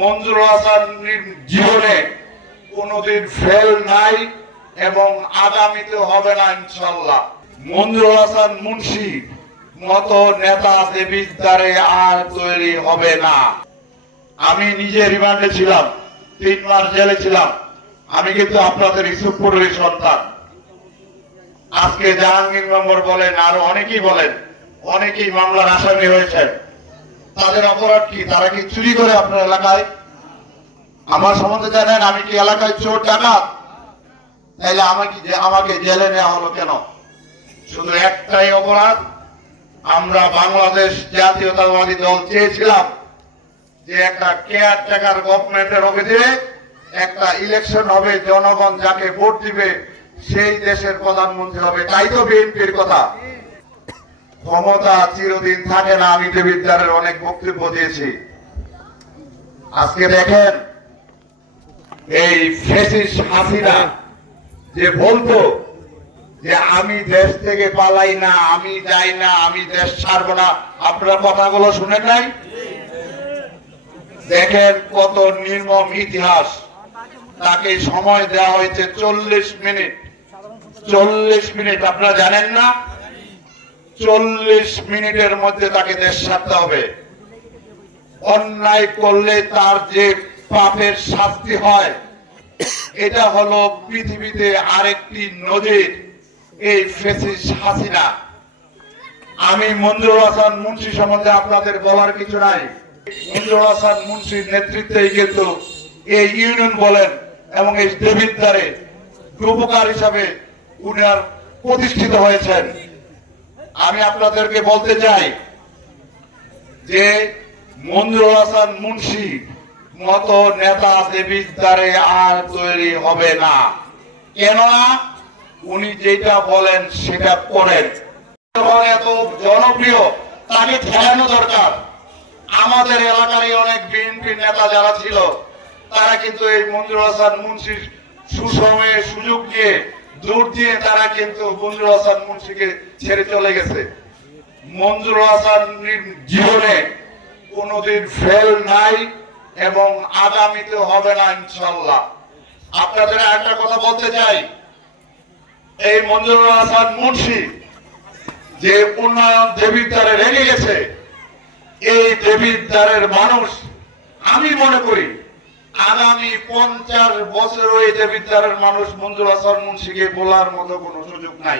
মঞ্জুর হাসানের জীবনে কোনোদিন ফেল নাই এবং আগামীতে হবে না ইনশাল্লাহ মঞ্জুর হাসান মুন্সি, মতো নেতা দেবীর দ্বারে আর তৈরি হবে না। আমি নিজে রিমান্ডে ছিলাম, তিন মাস জেলে ছিলাম। আমি কিন্তু আপনাদের ইসুপুরের সন্তান। আজকে জাহাঙ্গীর মেম্বর বলেন, আরও অনেকেই বলেন, অনেকেই মামলার আসামি হয়েছেন। তাদের অপরাধ কি? তারা কি চুরি করে আপনার এলাকায়? আমার সম্বন্ধে জানেন, আমি কি এলাকায় চোর ডাকাত? তাইলে আমাকে আমাকে জেলে নেওয়া হলো কেন? শুধু একটাই অপরাধ, আমরা বাংলাদেশ জাতীয়তাবাদী দল চেয়েছিলাম যে একটা কেয়ার টাকার গভর্নমেন্টের অধীনে একটা ইলেকশন হবে, জনগণ যাকে ভোট দিবে, সেই দেশের প্রধানমন্ত্রী হবে। তাই তো বিএনপির কথা। ক্ষমতা চিরদিন থাকে না, আমি দেবিদ্বারের অনেক বক্তব্য দিয়েছি। আজকে দেখেন, এই ফেসিস হাসিনা যে বলতো যে আমি দেশ থেকে পালাই না, আমি যাই না, আমি দেশ ছাড়বো না, আপনারা কথাগুলো শুনেন নাই? দেখেন কত নির্মম ইতিহাস। তাকে সময় দেওয়া হয়েছে চল্লিশ মিনিট। চল্লিশ মিনিট, আপনারা জানেন না? চল্লিশ মিনিটের মধ্যে তাকে দেশ ছাড়তে হবে। অন্যায় করলে তার যে পাপের শাস্তি হয়, এটা হলো পৃথিবীতে আরেকটি নজির, এই ফেসিস হাসিনা। আমি মঞ্জুর হাসান মুন্সি সম্বন্ধে আপনাদের বলার কিছু নাই। মঞ্জুর হাসান মুন্সির নেতৃত্বেই কিন্তু এই ইউনিয়ন বলেন এবং এই দেবিদ্বারে রূপকার হিসাবে উনার প্রতিষ্ঠিত হয়েছেন। আমি আপনাদেরকে বলতে চাই যে মঞ্জুর হাসান মুন্সি মতো নেতা দেবীর দ্বারে আর তৈরি হবে না। কেননা উনি যেটা বলেন সেটা করেন। এত জনপ্রিয়, তাকে ঠেলানো দরকার। আমাদের এলাকারই অনেক বিএনপি নেতা যারা ছিল, তারা কিন্তু এই মঞ্জুর হাসান মুন্সির সুসময়ে সুযোগ দিয়ে দূর দিয়ে তারা কিন্তু মঞ্জুর হাসান মুন্সিকে ছেড়ে চলে গেছে। মঞ্জুর হাসানের জীবনে কোনোদিন ফেল নাই এবং আগামীতে হবে না ইনশাল্লাহ আপনাদের একটা কথা বলতে চাই। এই মঞ্জুর হাসান মুন্সি যে উন্নয়ন দেবীর দ্বারে রেগে গেছে, এই দেবীর দ্বারের মানুষ, আমি মনে করি আগামী পঞ্চাশ বছর এই দেবিদ্বারের মানুষ মঞ্জুর আসার মুন্সিকে বলার মতো কোনো সুযোগ নাই।